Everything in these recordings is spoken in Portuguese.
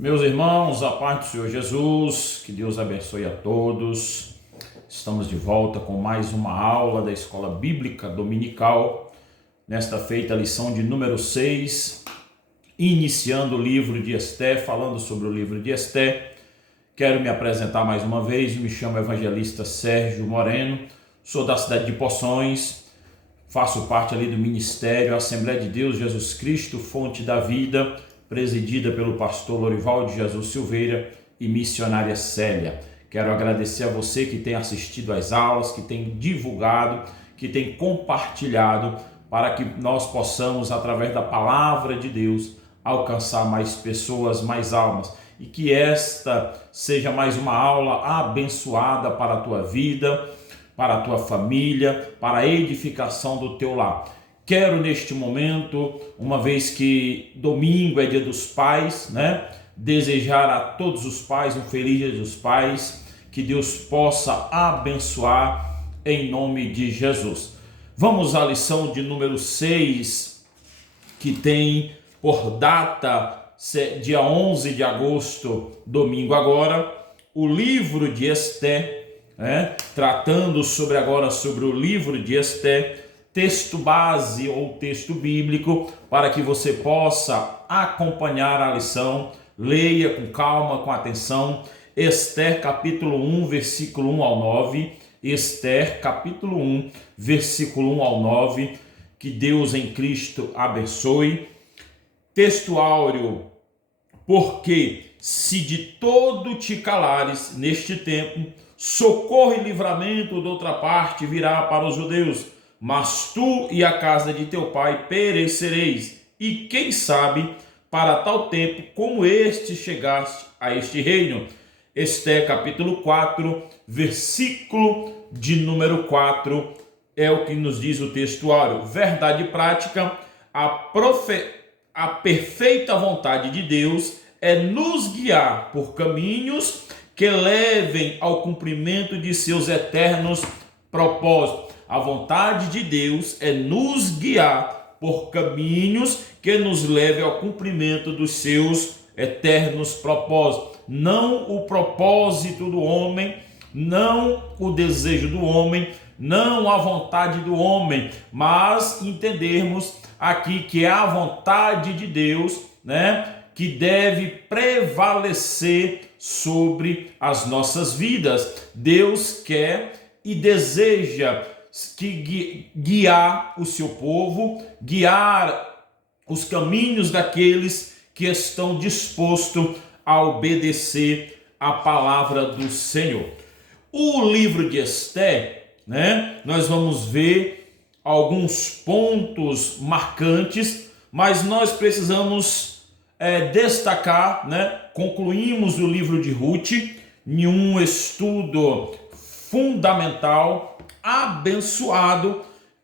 Meus irmãos, a paz do Senhor Jesus, que Deus abençoe a todos. Estamos de volta com mais uma aula da Escola Bíblica Dominical. Nesta feita, a lição de número 6, iniciando o livro de Esté, falando sobre o livro de Esté. Quero me apresentar mais uma vez, me chamo evangelista Sérgio Moreno, sou da cidade de Poções, faço parte ali do Ministério Assembleia de Deus Jesus Cristo, Fonte da Vida, presidida pelo pastor Lorival de Jesus Silveira e missionária Célia. Quero agradecer a você que tem assistido às aulas, que tem divulgado, que tem compartilhado, para que nós possamos, através da palavra de Deus, alcançar mais pessoas, mais almas, e que esta seja mais uma aula abençoada para a tua vida, para a tua família, para a edificação do teu lar. Quero neste momento, uma vez que domingo é dia dos pais, desejar a todos os pais um feliz dia dos pais, que Deus possa abençoar em nome de Jesus. Vamos à lição de número 6, que tem por data dia 11 de agosto, domingo agora, o livro de Esté, tratando sobre o livro de Esté, texto base ou texto bíblico, para que você possa acompanhar a lição. Leia com calma, com atenção. Esté capítulo 1, versículo 1 ao 9. Esté capítulo 1, versículo 1 ao 9. Que Deus em Cristo abençoe. Texto áureo: porque se de todo te calares neste tempo, socorro e livramento de outra parte virá para os judeus, mas tu e a casa de teu pai perecereis, e quem sabe para tal tempo como este chegaste a este reino. Esté capítulo 4, versículo de número 4, é o que nos diz o texto áureo. Verdade prática: a perfeita vontade de Deus é nos guiar por caminhos que levem ao cumprimento de seus eternos propósitos. A vontade de Deus é nos guiar por caminhos que nos levem ao cumprimento dos seus eternos propósitos. Não o propósito do homem, não o desejo do homem, não a vontade do homem, mas entendermos aqui que é a vontade de Deus, que deve prevalecer sobre as nossas vidas. Deus quer e deseja guiar o seu povo, guiar os caminhos daqueles que estão dispostos a obedecer a palavra do Senhor. O livro de Esté, nós vamos ver alguns pontos marcantes, mas nós precisamos destacar, concluímos o livro de Ruth em um estudo fundamental, abençoado,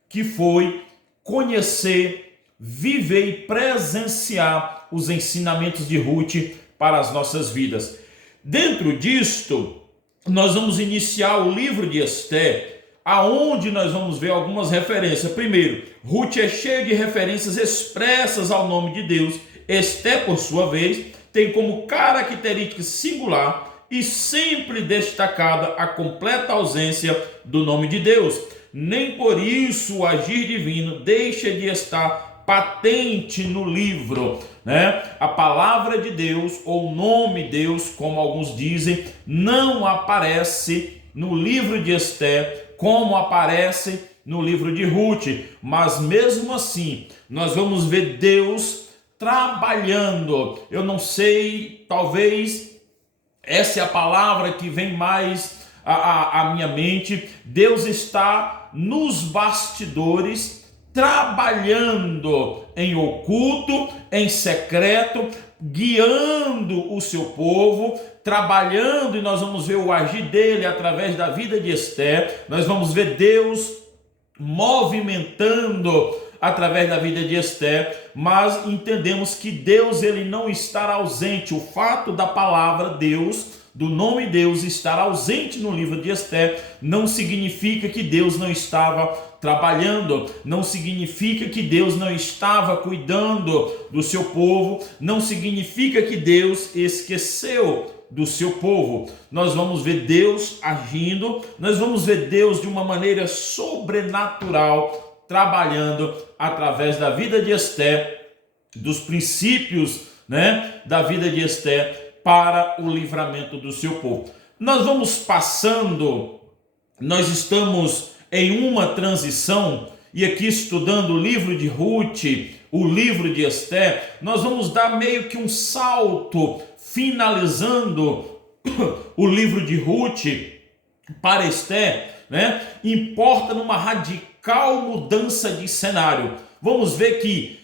que foi conhecer, viver e presenciar os ensinamentos de Ruth para as nossas vidas. Dentro disto, nós vamos iniciar o livro de Esté, aonde nós vamos ver algumas referências. Primeiro, Ruth é cheia de referências expressas ao nome de Deus. Esté, por sua vez, tem como característica singular e sempre destacada a completa ausência do nome de Deus. Nem por isso o agir divino deixa de estar patente no livro, A palavra de Deus, ou nome Deus, como alguns dizem, não aparece no livro de Esté como aparece no livro de Ruth, mas mesmo assim nós vamos ver Deus trabalhando. Eu não sei, talvez essa é a palavra que vem mais à minha mente. Deus está nos bastidores, trabalhando em oculto, em secreto, guiando o seu povo, trabalhando, e nós vamos ver o agir dele através da vida de Esté. Nós vamos ver Deus movimentando através da vida de Esté, mas entendemos que Deus, ele não está ausente. O fato da palavra Deus, do nome Deus, estar ausente no livro de Esté, não significa que Deus não estava trabalhando. Não significa que Deus não estava cuidando do seu povo, não significa que Deus esqueceu do seu povo. Nós vamos ver Deus agindo, nós vamos ver Deus de uma maneira sobrenatural trabalhando através da vida de Esté, dos princípios, da vida de Esté para o livramento do seu povo. Nós vamos passando, nós estamos em uma transição, e aqui estudando o livro de Ruth, o livro de Esté, nós vamos dar meio que um salto, finalizando o livro de Ruth para Esté, importa numa radical mudança de cenário. Vamos ver que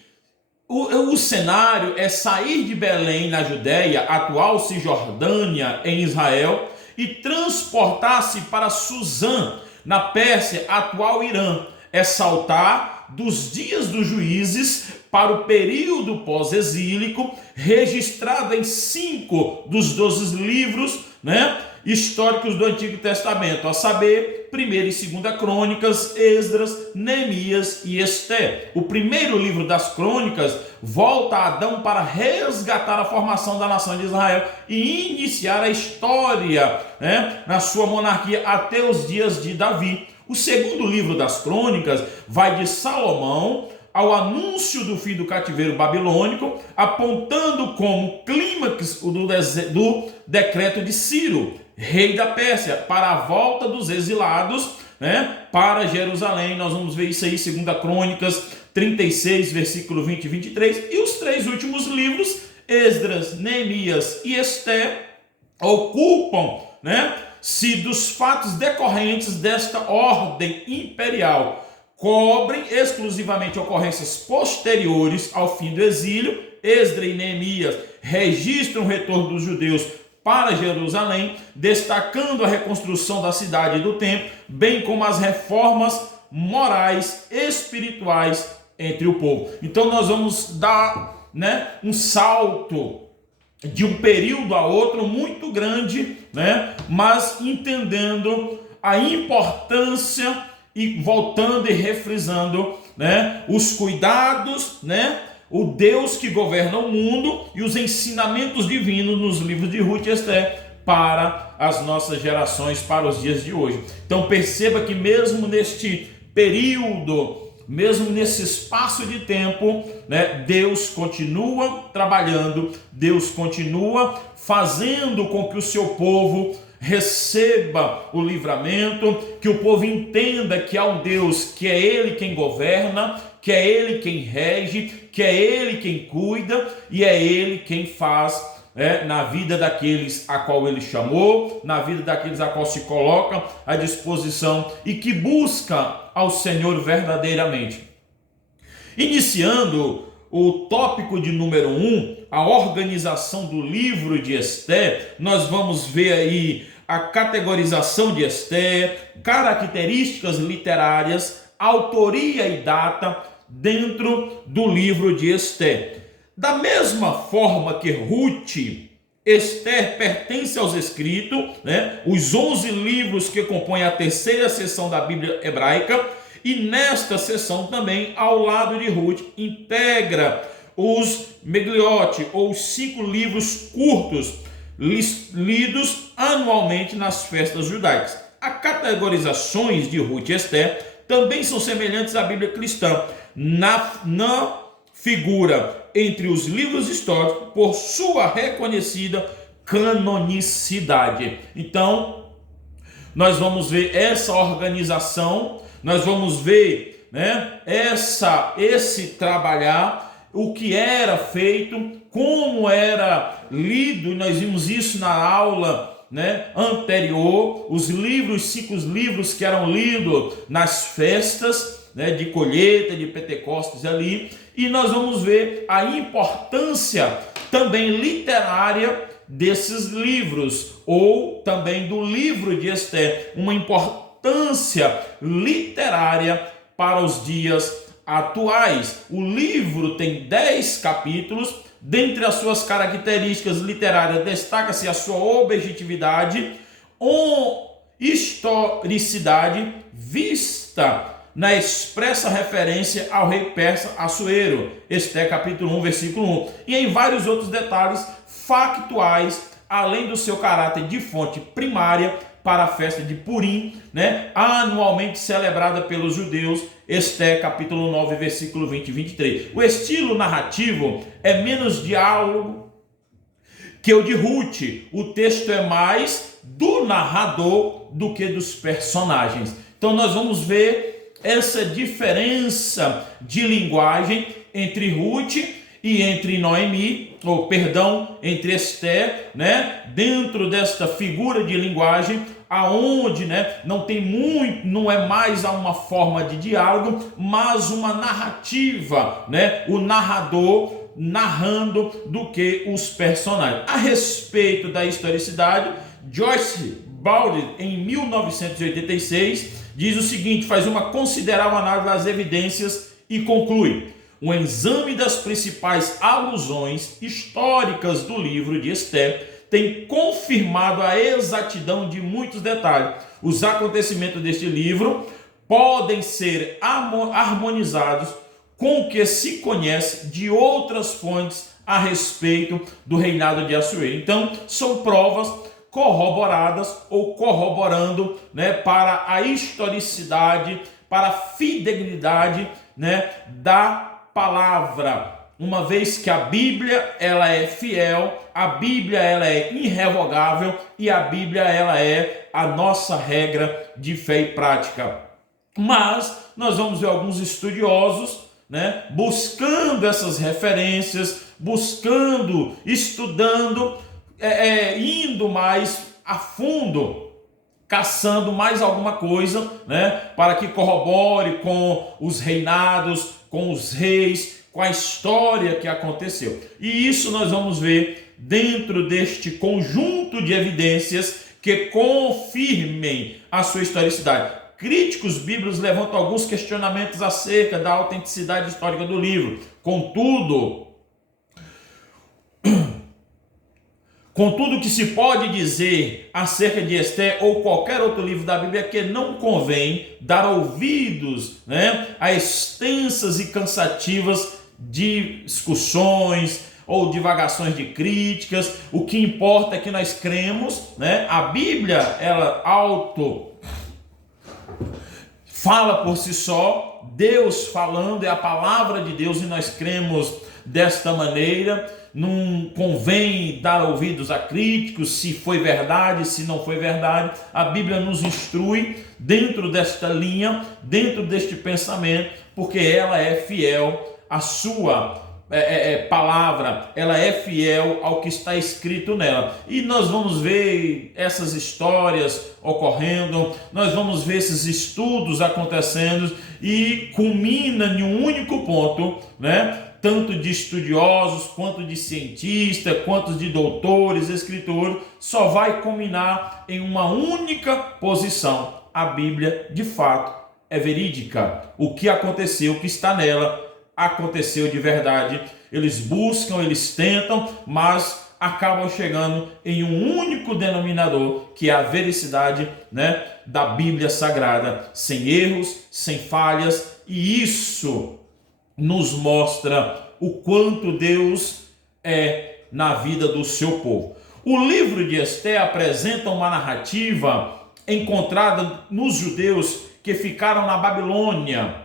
o cenário é sair de Belém, na Judéia, atual Cisjordânia, em Israel, e transportar-se para Suzã, na Pérsia, atual Irã. É saltar dos dias dos juízes para o período pós-exílico, registrado em 5 dos 12 livros, históricos do Antigo Testamento, a saber, 1ª e 2ª Crônicas, Esdras, Neemias e Esté. O primeiro livro das Crônicas volta a Adão para resgatar a formação da nação de Israel e iniciar a história, na sua monarquia até os dias de Davi. O segundo livro das Crônicas vai de Salomão ao anúncio do fim do cativeiro babilônico, apontando como clímax do decreto de Ciro, rei da Pérsia, para a volta dos exilados, para Jerusalém. Nós vamos ver isso aí, 2ª Crônicas 36, versículo 20 e 23. E os 3 últimos livros, Esdras, Neemias e Esté, ocupam, se dos fatos decorrentes desta ordem imperial, cobrem exclusivamente ocorrências posteriores ao fim do exílio. Esdras e Neemias registram o retorno dos judeus para Jerusalém, destacando a reconstrução da cidade e do templo, bem como as reformas morais, espirituais entre o povo. Então nós vamos dar, um salto de um período a outro muito grande, mas entendendo a importância e voltando e refrisando, os cuidados, o Deus que governa o mundo e os ensinamentos divinos nos livros de Ruth e Esté para as nossas gerações, para os dias de hoje. Então perceba que mesmo neste período, mesmo nesse espaço de tempo, Deus continua trabalhando, Deus continua fazendo com que o seu povo receba o livramento, que o povo entenda que há um Deus que é Ele quem governa, que é Ele quem rege, que é Ele quem cuida e é Ele quem faz na vida daqueles a qual Ele chamou, na vida daqueles a qual se coloca à disposição e que busca ao Senhor verdadeiramente. Iniciando o tópico de número 1, a organização do livro de Esté, nós vamos ver aí a categorização de Esté, características literárias, autoria e data dentro do livro de Esté. Da mesma forma que Ruth, Esté pertence aos escritos, os 11 livros que compõem a 3ª seção da Bíblia hebraica, e nesta seção também, ao lado de Ruth, integra os Megliot, ou os 5 livros curtos, lidos anualmente nas festas judaicas. As categorizações de Ruth e Esté também são semelhantes à Bíblia cristã, na figura entre os livros históricos por sua reconhecida canonicidade. Então, nós vamos ver essa organização, nós vamos ver esse trabalhar, o que era feito, como era lido, e nós vimos isso na aula anterior, os 5 livros que eram lidos nas festas de colheita, de Pentecostes ali, e nós vamos ver a importância também literária desses livros, ou também do livro de Esté, uma importância literária para os dias atuais. O livro tem 10 capítulos. Dentre as suas características literárias, destaca-se a sua objetividade, historicidade, vista na expressa referência ao rei persa Assuero, Ester capítulo 1, versículo 1, e em vários outros detalhes factuais, além do seu caráter de fonte primária para a festa de Purim, anualmente celebrada pelos judeus, Ester capítulo 9, versículo 20 e 23. O estilo narrativo é menos diálogo que o de Ruth. O texto é mais do narrador do que dos personagens. Então nós vamos ver essa diferença de linguagem entre Ruth e entre Noemi, entre Ester, dentro desta figura de linguagem, aonde, não tem muito, não é mais uma forma de diálogo, mas uma narrativa, o narrador narrando do que os personagens. A respeito da historicidade, Joyce Baldwin, em 1986, diz o seguinte, faz uma considerável análise das evidências e conclui: um exame das principais alusões históricas do livro de Ester tem confirmado a exatidão de muitos detalhes. Os acontecimentos deste livro podem ser harmonizados com o que se conhece de outras fontes a respeito do reinado de Assuero. Então, são provas corroboradas ou corroborando, para a historicidade, para a fidelidade, da palavra, uma vez que a Bíblia ela é fiel, a Bíblia ela é irrevogável e a Bíblia ela é a nossa regra de fé e prática. Mas nós vamos ver alguns estudiosos, buscando essas referências, buscando, estudando, indo mais a fundo, caçando mais alguma coisa, para que corrobore com os reinados, com os reis, com a história que aconteceu. E isso nós vamos ver dentro deste conjunto de evidências que confirmem a sua historicidade. Críticos bíblicos levantam alguns questionamentos acerca da autenticidade histórica do livro. Contudo, o que se pode dizer acerca de Ester ou qualquer outro livro da Bíblia é que não convém dar ouvidos, a extensas e cansativas discussões ou divagações de críticas. O que importa é que nós cremos, a Bíblia, ela fala por si só, Deus falando, é a palavra de Deus e nós cremos desta maneira. Não convém dar ouvidos a críticos, se foi verdade, se não foi verdade. A Bíblia nos instrui dentro desta linha, dentro deste pensamento, porque ela é fiel à sua palavra, ela é fiel ao que está escrito nela. E nós vamos ver essas histórias ocorrendo, nós vamos ver esses estudos acontecendo e culmina em um único ponto, tanto de estudiosos, quanto de cientistas, quanto de doutores, escritores, só vai culminar em uma única posição. A Bíblia, de fato, é verídica. O que aconteceu, o que está nela, aconteceu de verdade. Eles buscam, eles tentam, mas acabam chegando em um único denominador, que é a vericidade, da Bíblia Sagrada, sem erros, sem falhas, e isso nos mostra o quanto Deus é na vida do seu povo. O livro de Ester apresenta uma narrativa encontrada nos judeus que ficaram na Babilônia,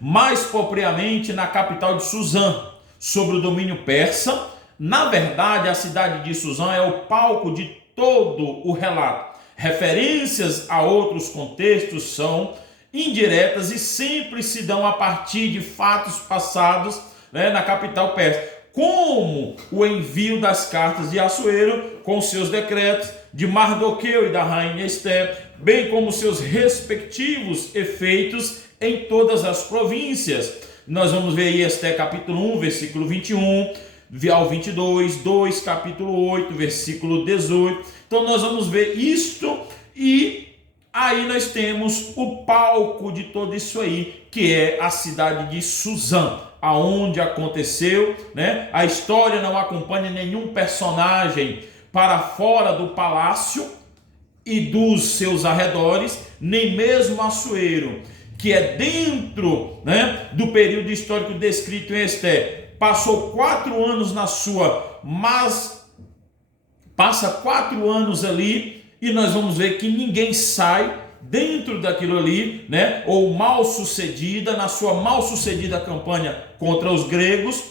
mais propriamente na capital de Suzã, sobre o domínio persa. Na verdade, a cidade de Suzã é o palco de todo o relato. Referências a outros contextos são indiretas e sempre se dão a partir de fatos passados, na capital persa, como o envio das cartas de Assuero com seus decretos, de Mardoqueu e da rainha Ester, bem como seus respectivos efeitos em todas as províncias. Nós vamos ver aí Ester capítulo 1, versículo 21 ao 22, 2, capítulo 8, versículo 18. Então nós vamos ver isto e aí nós temos o palco de tudo isso aí, que é a cidade de Suzã, aonde aconteceu, A história não acompanha nenhum personagem para fora do palácio e dos seus arredores, nem mesmo Assuero, que é dentro, né, do período histórico descrito em Esther, passou 4 anos na sua, mas passa 4 anos ali e nós vamos ver que ninguém sai dentro daquilo ali, né, ou mal sucedida, na sua mal sucedida campanha contra os gregos,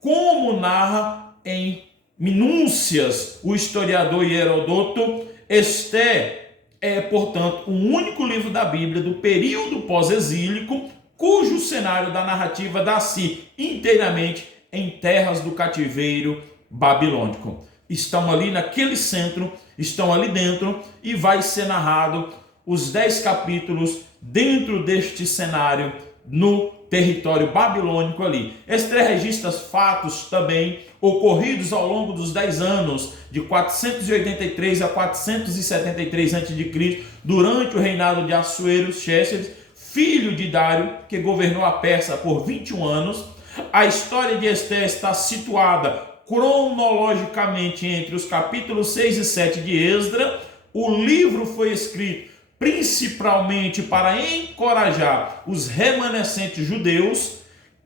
como narra em minúcias o historiador Heródoto. Esther é, portanto, o único livro da Bíblia do período pós-exílico cujo cenário da narrativa dá-se inteiramente em terras do cativeiro babilônico. Estão ali naquele centro, estão ali dentro, e vai ser narrado os 10 capítulos dentro deste cenário no território babilônico ali. Esther registra fatos também ocorridos ao longo dos 10 anos, de 483 a 473 a.C., durante o reinado de Assuero-Xerxes, filho de Dário, que governou a Pérsia por 21 anos. A história de Esther está situada cronologicamente entre os capítulos 6 e 7 de Esdra. O livro foi escrito principalmente para encorajar os remanescentes judeus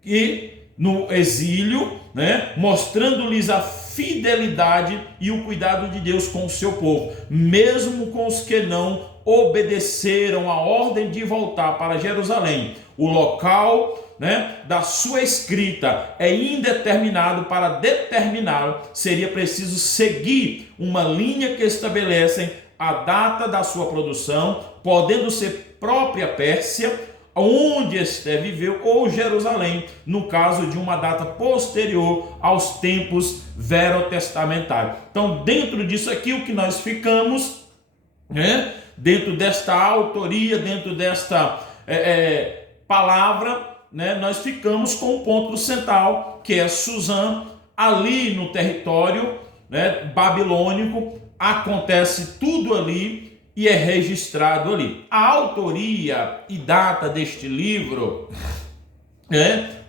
e no exílio, né, mostrando-lhes a fidelidade e o cuidado de Deus com o seu povo, mesmo com os que não obedeceram a ordem de voltar para Jerusalém. O local, né, da sua escrita é indeterminado. Para determiná-lo, seria preciso seguir uma linha que estabelece a data da sua produção, podendo ser própria Pérsia, onde Esther viveu, ou Jerusalém, no caso de uma data posterior aos tempos verotestamentários. Então, dentro disso aqui, o que nós ficamos, né, dentro desta autoria, dentro desta palavra, né, nós ficamos com o ponto central, que é Suzã, ali no território, né, babilônico. Acontece tudo ali e é registrado ali. A autoria e data deste livro,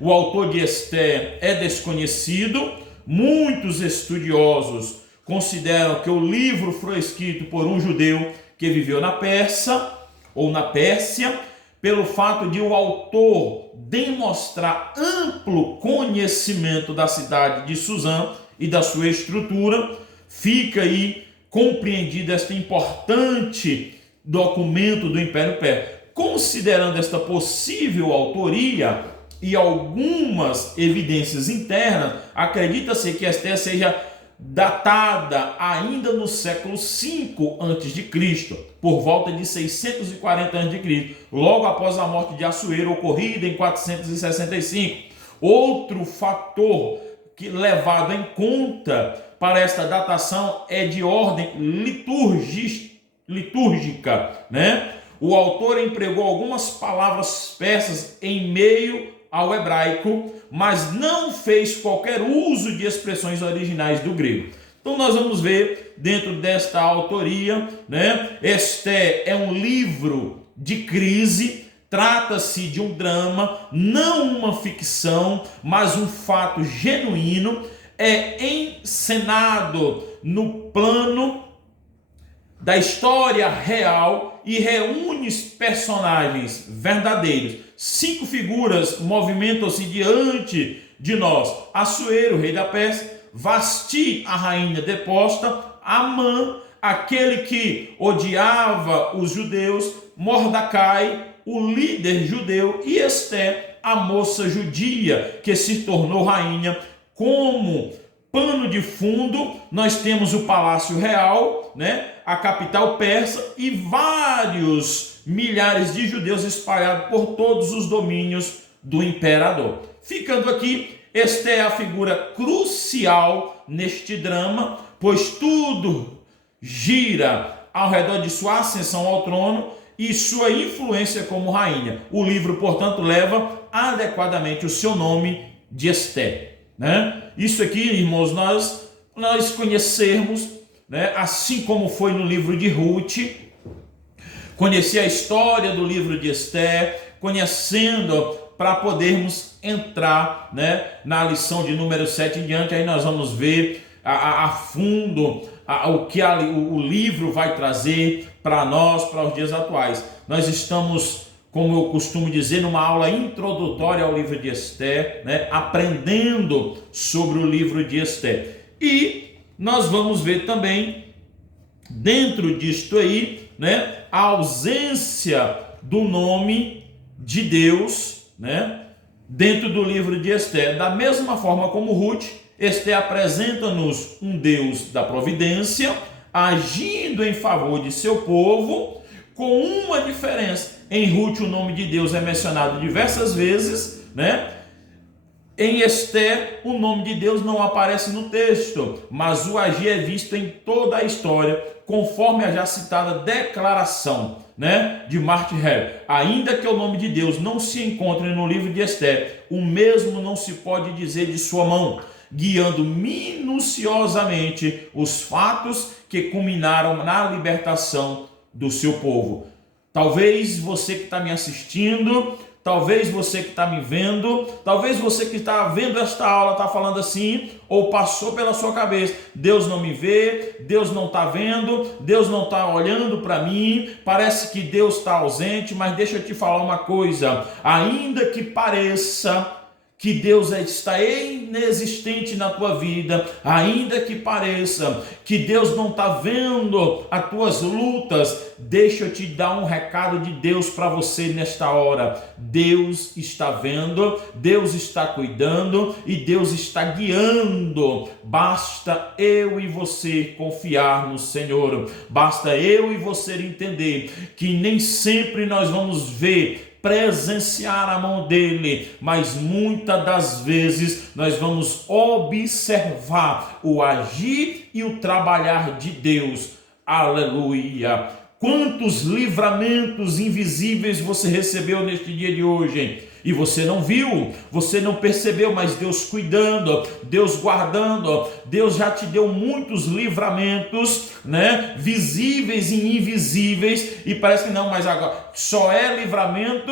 o autor de Esther é desconhecido. Muitos estudiosos consideram que o livro foi escrito por um judeu que viveu na Pérsia, ou na Pérsia, pelo fato de o autor demonstrar amplo conhecimento da cidade de Suzã e da sua estrutura. Fica aí compreendido este importante documento do Império Pérsia. Considerando esta possível autoria e algumas evidências internas, acredita-se que Esther seja datada ainda no século V a.C., por volta de 640 a.C., logo após a morte de Assuero, ocorrida em 465. Outro fator que levado em conta para esta datação é de ordem litúrgica, né? O autor empregou algumas palavras persas em meio ao hebraico, mas não fez qualquer uso de expressões originais do grego. Então nós vamos ver dentro desta autoria, né? Esther é um livro de crise. Trata-se de um drama, não uma ficção, mas um fato genuíno. É encenado no plano da história real e reúne personagens verdadeiros. 5 figuras movimentam-se diante de nós: Assuero, rei da Pérsia; Vasti, a rainha deposta; Amã, aquele que odiava os judeus; Mordecai, o líder judeu; e Esther, a moça judia que se tornou rainha. Como pano de fundo, nós temos o Palácio Real, né, a capital persa, e vários milhares de judeus espalhados por todos os domínios do imperador. Ficando aqui, Esther é a figura crucial neste drama, pois tudo gira ao redor de sua ascensão ao trono e sua influência como rainha. O livro, portanto, leva adequadamente o seu nome de Esther, né? Isso aqui, irmãos, nós conhecermos, né? Assim como foi no livro de Ruth, conhecer a história do livro de Esther, conhecendo para podermos entrar, né, na lição de número 7 em diante. Aí nós vamos ver a fundo o que o livro vai trazer para nós, para os dias atuais. Nós estamos como eu costumo dizer, numa aula introdutória ao livro de Esther, né, aprendendo sobre o livro de Esther. E nós vamos ver também, dentro disto aí, né, a ausência do nome de Deus, né, dentro do livro de Esther. Da mesma forma como Ruth, Esther apresenta-nos um Deus da providência, agindo em favor de seu povo, com uma diferença. Em Ruth o nome de Deus é mencionado diversas vezes, né? Em Esther o nome de Deus não aparece no texto, mas o agir é visto em toda a história, conforme a já citada declaração, né, de Martin Hare. Ainda que o nome de Deus não se encontre no livro de Esther, o mesmo não se pode dizer de sua mão, guiando minuciosamente os fatos que culminaram na libertação do seu povo. Talvez você que está me assistindo, talvez você que está me vendo, talvez você que está vendo esta aula está falando assim, ou passou pela sua cabeça: Deus não me vê, Deus não está vendo, Deus não está olhando para mim, parece que Deus está ausente. Mas deixa eu te falar uma coisa: ainda que pareça que Deus está inexistente na tua vida, ainda que pareça que Deus não está vendo as tuas lutas, deixa eu te dar um recado de Deus para você nesta hora. Deus está vendo, Deus está cuidando e Deus está guiando. Basta eu e você confiar no Senhor, basta eu e você entender que nem sempre nós vamos ver, presenciar a mão dele, mas muitas das vezes nós vamos observar o agir e o trabalhar de Deus. Aleluia! Quantos livramentos invisíveis você recebeu neste dia de hoje, e você não viu, você não percebeu, mas Deus cuidando, Deus guardando. Deus já te deu muitos livramentos, né, visíveis e invisíveis, e parece que não, mas agora só é livramento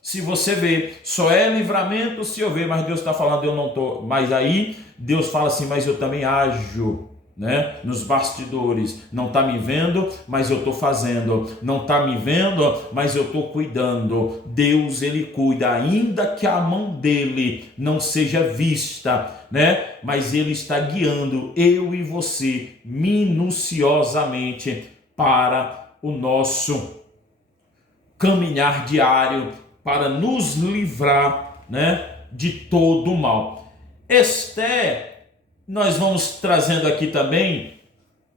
se você vê, só é livramento se eu ver. Mas Deus está falando: eu não estou. Mas aí Deus fala assim: mas eu também ajo, né, nos bastidores. Não está me vendo, mas eu estou fazendo. Não está me vendo, mas eu estou cuidando. Deus, ele cuida, ainda que a mão dele não seja vista, né, mas ele está guiando eu e você minuciosamente para o nosso caminhar diário, para nos livrar, né, de todo o mal. Esther, nós vamos trazendo aqui também,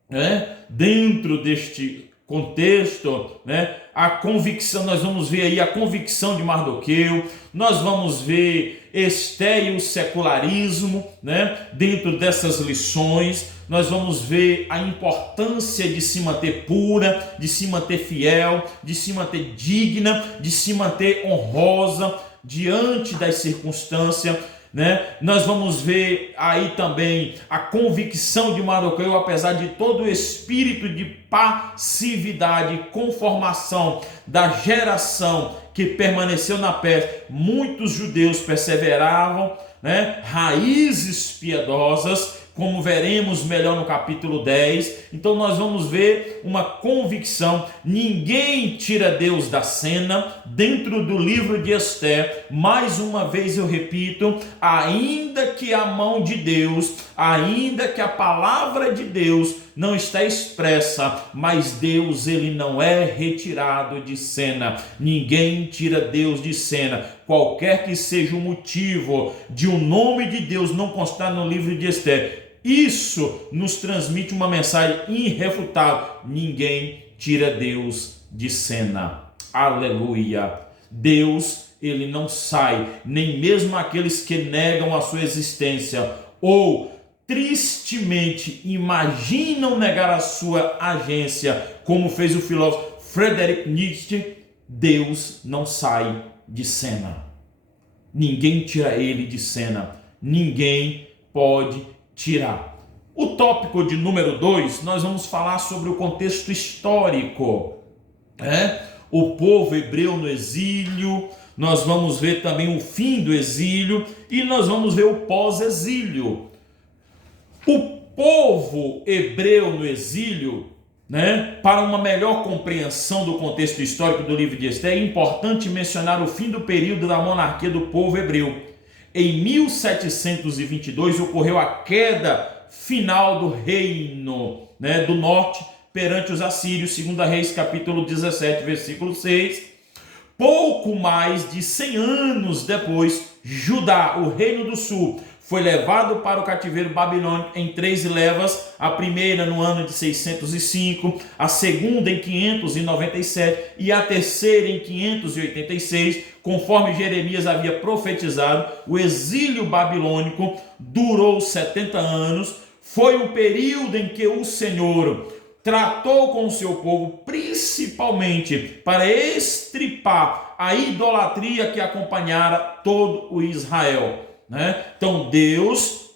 né, dentro deste contexto, né, a convicção. Nós vamos ver aí a convicção de Mardoqueu, nós vamos ver Esther e o secularismo, né, dentro dessas lições. Nós vamos ver a importância de se manter pura, de se manter fiel, de se manter digna, de se manter honrosa diante das circunstâncias, né? Nós vamos ver aí também a convicção de Mardoqueu, apesar de todo o espírito de passividade, conformação da geração que permaneceu na peste. Muitos judeus perseveravam, né? Raízes piedosas, como veremos melhor no capítulo 10. Então nós vamos ver uma convicção. Ninguém tira Deus da cena dentro do livro de Esther. Mais uma vez eu repito, ainda que a mão de Deus, ainda que a palavra de Deus não está expressa, mas Deus, ele não é retirado de cena. Ninguém tira Deus de cena. Qualquer que seja o motivo de o nome de Deus não constar no livro de Esther, isso nos transmite uma mensagem irrefutável: ninguém tira Deus de cena. Aleluia! Deus, ele não sai, nem mesmo aqueles que negam a sua existência ou tristemente imaginam negar a sua agência, como fez o filósofo Friedrich Nietzsche. Deus não sai de cena. Ninguém tira ele de cena. Ninguém pode tirar. O tópico de número 2, nós vamos falar sobre o contexto histórico, né? O povo hebreu no exílio. Nós vamos ver também o fim do exílio e nós vamos ver o pós-exílio. O povo hebreu no exílio né, para uma melhor compreensão do contexto histórico do livro de Esther, é importante mencionar o fim do período da monarquia do povo hebreu. Em 1722 ocorreu a queda final do reino, né, do norte perante os assírios, 2 Reis capítulo 17, versículo 6. Pouco mais de 100 anos depois, Judá, o reino do sul, foi levado para o cativeiro babilônico em 3 levas, a primeira no ano de 605, a segunda em 597 e a terceira em 586, conforme Jeremias havia profetizado. O exílio babilônico durou 70 anos, foi um período em que o Senhor tratou com o seu povo, principalmente para extirpar a idolatria que acompanhara todo o Israel, né? Então Deus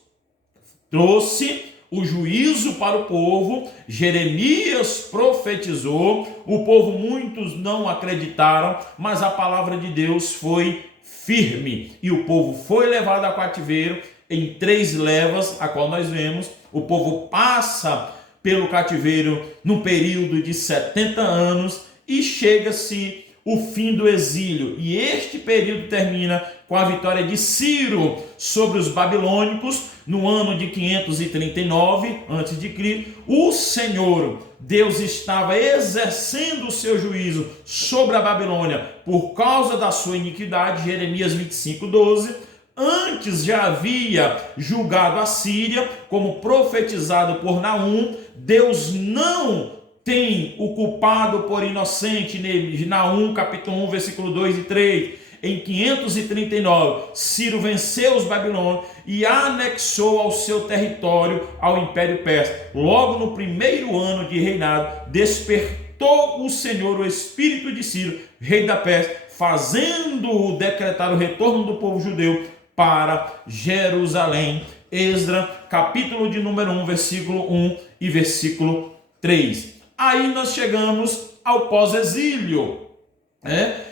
trouxe o juízo para o povo, Jeremias profetizou, o povo, muitos não acreditaram, mas a palavra de Deus foi firme, e o povo foi levado ao cativeiro em 3 levas, a qual nós vemos. O povo passa pelo cativeiro no período de 70 anos e chega-se o fim do exílio, e este período termina com a vitória de Ciro sobre os babilônicos no ano de 539 a.C. O Senhor, Deus, estava exercendo o seu juízo sobre a Babilônia por causa da sua iniquidade, Jeremias 25:12. Antes já havia julgado a Síria, como profetizado por Naum. Deus não tem o culpado por inocente nele. Naum capítulo 1, versículo 2 e 3. Em 539, Ciro venceu os babilônios e anexou ao seu território ao Império Persa. Logo no primeiro ano de reinado, despertou o Senhor o espírito de Ciro, rei da Pérsia, fazendo-o decretar o retorno do povo judeu para Jerusalém. Esdras, capítulo de número 1, versículo 1 e versículo 3. Aí nós chegamos ao pós-exílio,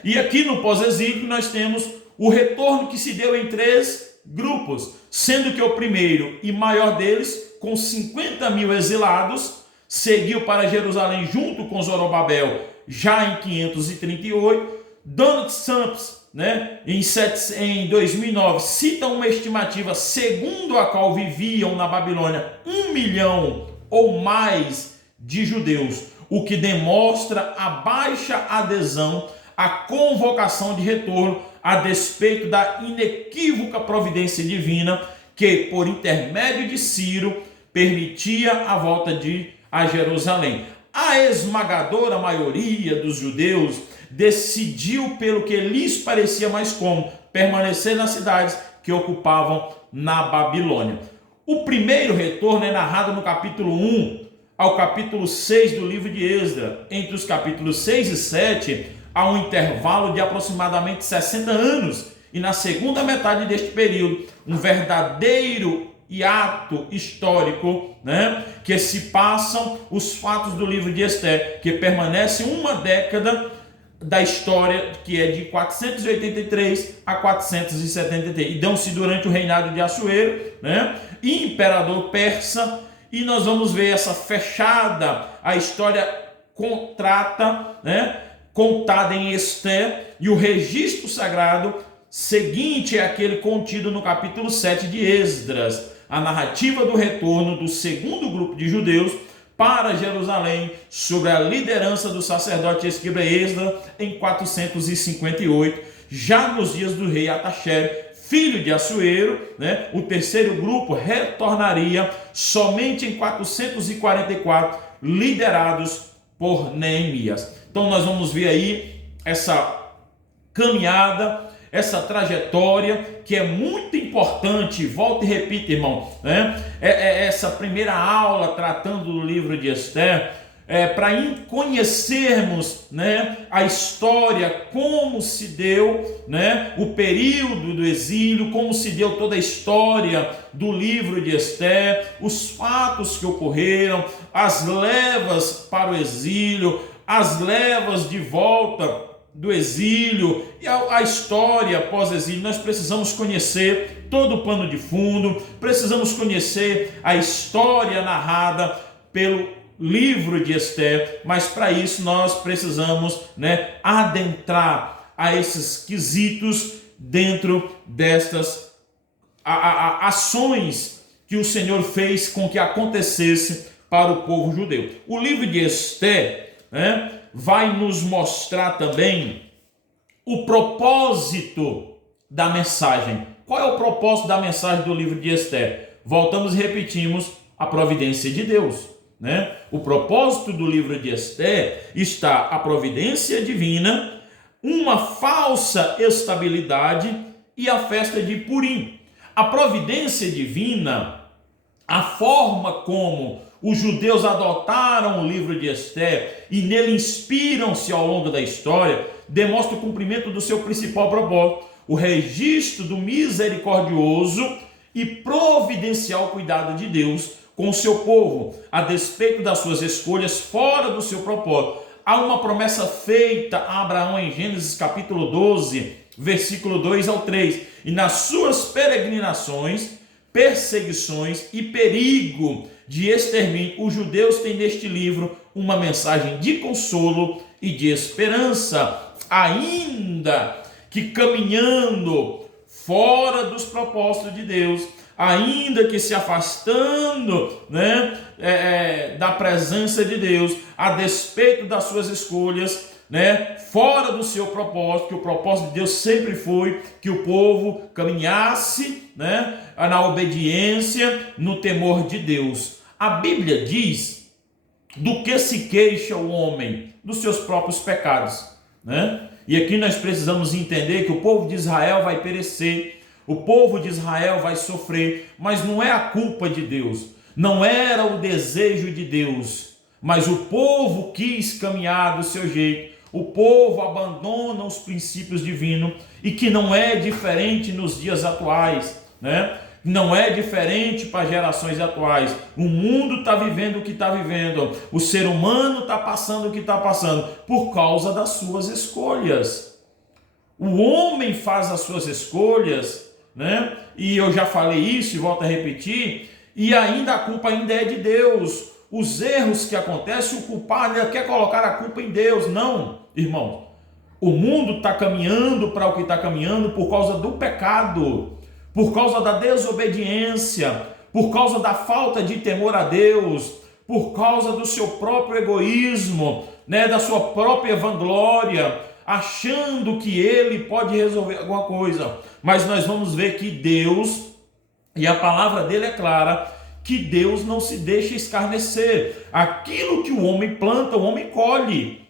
e aqui no pós-exílio nós temos o retorno que se deu em 3 grupos, sendo que o primeiro e maior deles, com 50 mil exilados, seguiu para Jerusalém junto com Zorobabel, já em 538. Donald Stamps, em 2009, cita uma estimativa segundo a qual viviam na Babilônia 1 milhão ou mais de judeus, o que demonstra a baixa adesão à convocação de retorno, a despeito da inequívoca providência divina que, por intermédio de Ciro, permitia a volta a Jerusalém. A esmagadora maioria dos judeus decidiu pelo que lhes parecia mais cômodo, permanecer nas cidades que ocupavam na Babilônia. O primeiro retorno é narrado no capítulo 1 ao capítulo 6 do livro de Esdras. Entre os capítulos 6 e 7 há um intervalo de aproximadamente 60 anos, e na segunda metade deste período, um verdadeiro hiato histórico, que se passam os fatos do livro de Esther, que permanece uma década da história, que é de 483 a 473, e dão-se durante o reinado de Assuero, imperador persa. E nós vamos ver essa fechada, a história contada em Esther, e o registro sagrado seguinte é aquele contido no capítulo 7 de Esdras, a narrativa do retorno do segundo grupo de judeus para Jerusalém, sobre a liderança do sacerdote escriba Esdras, em 458, já nos dias do rei Artaxerxes, filho de Assuero. O terceiro grupo retornaria somente em 444, liderados por Neemias. Então nós vamos ver aí essa caminhada, essa trajetória, que é muito importante. Volto e repito, irmão, essa primeira aula tratando do livro de Esther, para conhecermos a história, como se deu o período do exílio, como se deu toda a história do livro de Esther, os fatos que ocorreram, as levas para o exílio, as levas de volta do exílio e a história pós-exílio. Nós precisamos conhecer todo o pano de fundo, precisamos conhecer a história narrada pelo livro de Ester, mas para isso nós precisamos, adentrar a esses quesitos dentro destas ações que o Senhor fez com que acontecesse para o povo judeu. O livro de Ester, vai nos mostrar também o propósito da mensagem. Qual é o propósito da mensagem do livro de Ester? Voltamos e repetimos: a providência de Deus. O propósito do livro de Ester está a providência divina, uma falsa estabilidade e a festa de Purim. A providência divina, a forma como os judeus adotaram o livro de Ester e nele inspiram-se ao longo da história, demonstra o cumprimento do seu principal propósito, o registro do misericordioso e providencial cuidado de Deus com o seu povo, a despeito das suas escolhas fora do seu propósito. Há uma promessa feita a Abraão em Gênesis capítulo 12, versículo 2 ao 3, e nas suas peregrinações, perseguições e perigo de extermínio, os judeus têm neste livro uma mensagem de consolo e de esperança, ainda que caminhando fora dos propósitos de Deus, ainda que se afastando da presença de Deus, a despeito das suas escolhas, fora do seu propósito, que o propósito de Deus sempre foi que o povo caminhasse na obediência, no temor de Deus. A Bíblia diz do que se queixa o homem, dos seus próprios pecados. E aqui nós precisamos entender que o povo de Israel vai perecer, o povo de Israel vai sofrer, mas não é a culpa de Deus, não era o desejo de Deus, mas o povo quis caminhar do seu jeito, o povo abandona os princípios divinos, e que não é diferente nos dias atuais, não é diferente para gerações atuais. O mundo está vivendo o que está vivendo, o ser humano está passando o que está passando, por causa das suas escolhas. O homem faz as suas escolhas, e eu já falei isso e volto a repetir, e ainda a culpa ainda é de Deus. Os erros que acontecem, o culpado quer colocar a culpa em Deus. Não, irmão, o mundo está caminhando para o que está caminhando por causa do pecado, por causa da desobediência, por causa da falta de temor a Deus, por causa do seu próprio egoísmo, da sua própria vanglória, achando que ele pode resolver alguma coisa. Mas nós vamos ver que Deus, e a palavra dele é clara, que Deus não se deixa escarnecer. Aquilo que o homem planta, o homem colhe,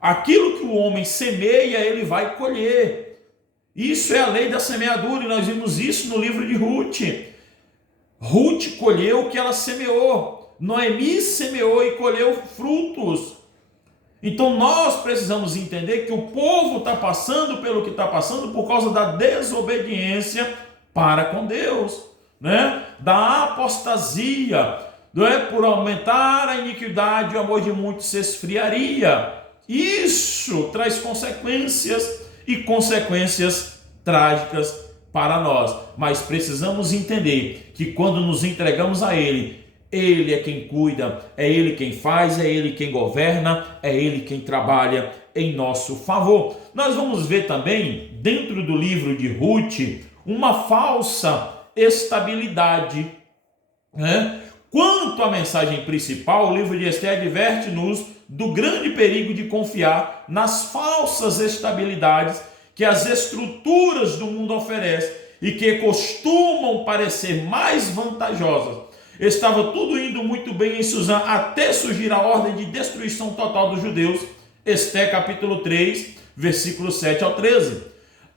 Aquilo que o homem semeia, ele vai colher. Isso é a lei da semeadura, e nós vimos isso no livro de Ruth. Ruth colheu o que ela semeou. Noemi semeou e colheu frutos. Então nós precisamos entender que o povo está passando pelo que está passando por causa da desobediência para com Deus, da apostasia, por aumentar a iniquidade, o amor de muitos se esfriaria. Isso traz consequências, e consequências trágicas para nós, mas precisamos entender que quando nos entregamos a Ele, Ele é quem cuida, é Ele quem faz, é Ele quem governa, é Ele quem trabalha em nosso favor. Nós vamos ver também, dentro do livro de Ruth, uma falsa estabilidade. Quanto à mensagem principal, o livro de Ester adverte-nos do grande perigo de confiar nas falsas estabilidades que as estruturas do mundo oferecem e que costumam parecer mais vantajosas. Estava tudo indo muito bem em Suzã até surgir a ordem de destruição total dos judeus. Ester capítulo 3, versículo 7 ao 13.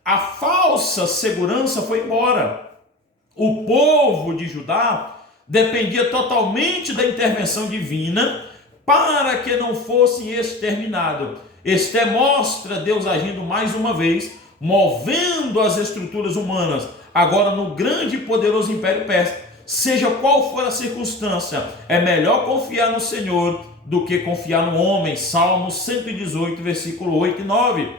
A falsa segurança foi embora. O povo de Judá dependia totalmente da intervenção divina para que não fosse exterminado. Ester mostra Deus agindo mais uma vez, movendo as estruturas humanas, agora no grande e poderoso Império Persa. Seja qual for a circunstância, é melhor confiar no Senhor do que confiar no homem. Salmo 118, versículo 8 e 9.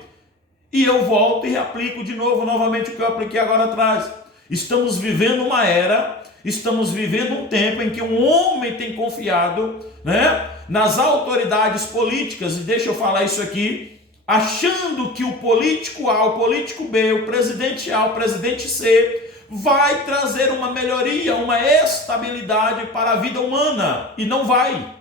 E eu volto e reaplico novamente o que eu apliquei agora atrás. Estamos vivendo uma era Estamos vivendo um tempo em que um homem tem confiado, né, nas autoridades políticas, e deixa eu falar isso aqui, achando que o político A, o político B, o presidente A, o presidente C, vai trazer uma melhoria, uma estabilidade para a vida humana, e não vai.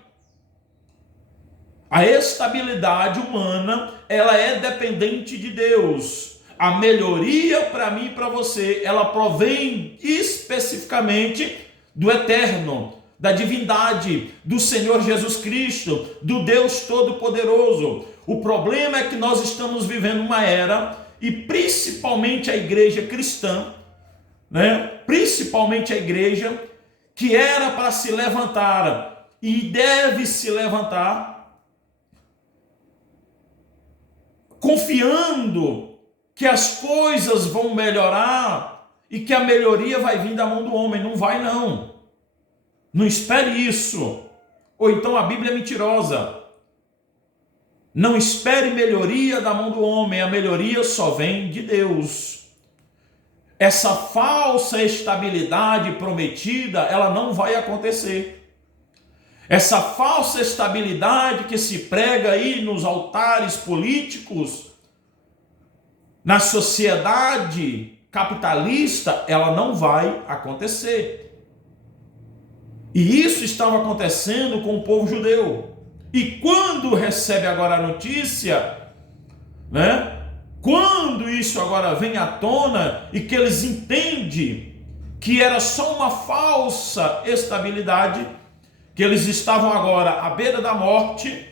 A estabilidade humana, ela é dependente de Deus. A melhoria para mim e para você, ela provém especificamente do eterno, da divindade, do Senhor Jesus Cristo, do Deus Todo-Poderoso. O problema é que nós estamos vivendo uma era, e principalmente a igreja cristã, né? Principalmente a igreja que era para se levantar e deve se levantar, confiando que as coisas vão melhorar e que a melhoria vai vir da mão do homem. Não vai, não. Não espere isso. Ou então a Bíblia é mentirosa. Não espere melhoria da mão do homem. A melhoria só vem de Deus. Essa falsa estabilidade prometida, ela não vai acontecer. Essa falsa estabilidade que se prega aí nos altares políticos, na sociedade capitalista, ela não vai acontecer. E isso estava acontecendo com o povo judeu. E quando recebe agora a notícia, né? Quando isso agora vem à tona e que eles entendem que era só uma falsa estabilidade, que eles estavam agora à beira da morte,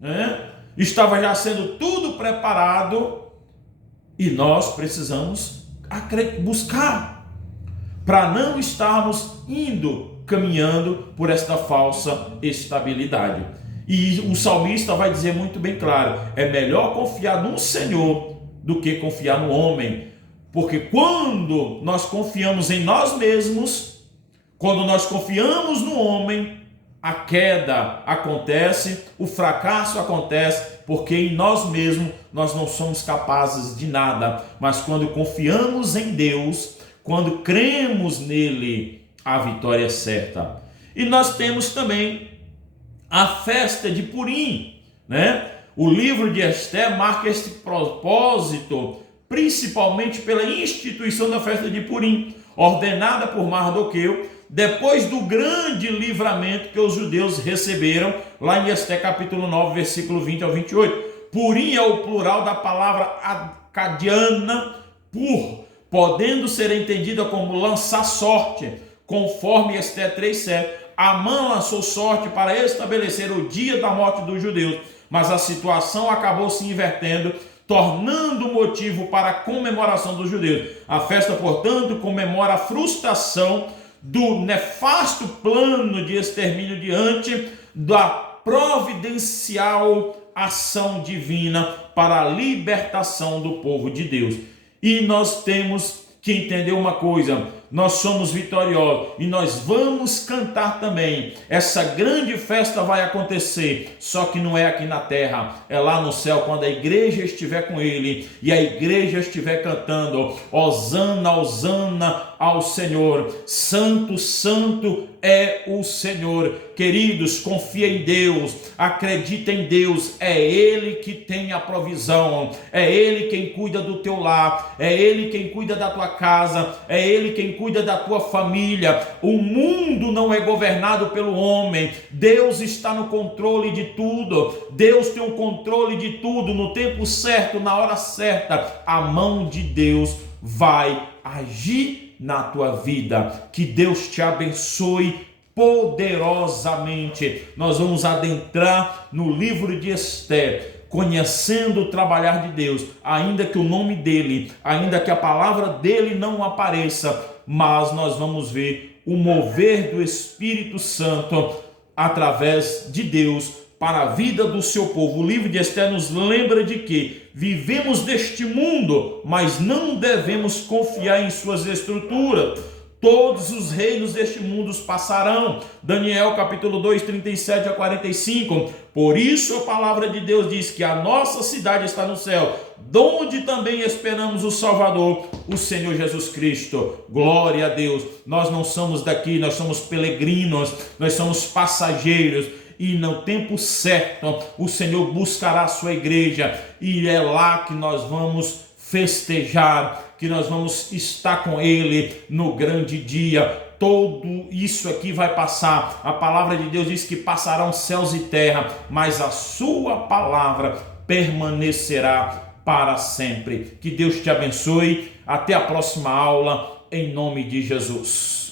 né? Estava já sendo tudo preparado, e nós precisamos buscar, para não estarmos caminhando por esta falsa estabilidade. E o salmista vai dizer muito bem claro, é melhor confiar no Senhor do que confiar no homem, porque quando nós confiamos em nós mesmos, quando nós confiamos no homem, a queda acontece, o fracasso acontece, porque em nós mesmos nós não somos capazes de nada. Mas quando confiamos em Deus, quando cremos nele, a vitória é certa. E nós temos também a festa de Purim, né? O livro de Esther marca esse propósito, principalmente pela instituição da festa de Purim, ordenada por Mardoqueu, depois do grande livramento que os judeus receberam, lá em Esther capítulo 9, versículo 20 ao 28. Purim é o plural da palavra acadiana, podendo ser entendida como lançar sorte, conforme Esther 3:7. Amã lançou sorte para estabelecer o dia da morte dos judeus, mas a situação acabou se invertendo, tornando motivo para a comemoração dos judeus. A festa, portanto, comemora a frustração do nefasto plano de extermínio diante da providencial ação divina para a libertação do povo de Deus. E nós temos que entender uma coisa: nós somos vitoriosos e nós vamos cantar também. Essa grande festa vai acontecer, só que não é aqui na terra, é lá no céu, quando a igreja estiver com ele e a igreja estiver cantando Hosana, Hosana ao Senhor, santo, santo é o Senhor. Queridos, confia em Deus, acredita em Deus, é Ele que tem a provisão, é Ele quem cuida do teu lar, é Ele quem cuida da tua casa, é Ele quem cuida da tua família. O mundo não é governado pelo homem, Deus está no controle de tudo, Deus tem o controle de tudo, no tempo certo, na hora certa, a mão de Deus vai agir na tua vida. Que Deus te abençoe poderosamente. Nós vamos adentrar no livro de Esther, conhecendo o trabalhar de Deus, ainda que o nome dele, ainda que a palavra dele não apareça, mas nós vamos ver o mover do Espírito Santo através de Deus para a vida do seu povo. O livro de Esther nos lembra de que vivemos deste mundo, mas não devemos confiar em suas estruturas. todos os reinos deste mundo passarão. Daniel capítulo 2, 37 a 45. Por isso a palavra de Deus diz que a nossa cidade está no céu, donde também esperamos o Salvador, o Senhor Jesus Cristo. Glória a Deus. Nós não somos daqui, nós somos peregrinos, nós somos passageiros. E no tempo certo o Senhor buscará a sua igreja, e é lá que nós vamos festejar, que nós vamos estar com Ele no grande dia. Tudo isso aqui vai passar. A palavra de Deus diz que passarão céus e terra, mas a sua palavra permanecerá para sempre. Que Deus te abençoe. Até a próxima aula, em nome de Jesus.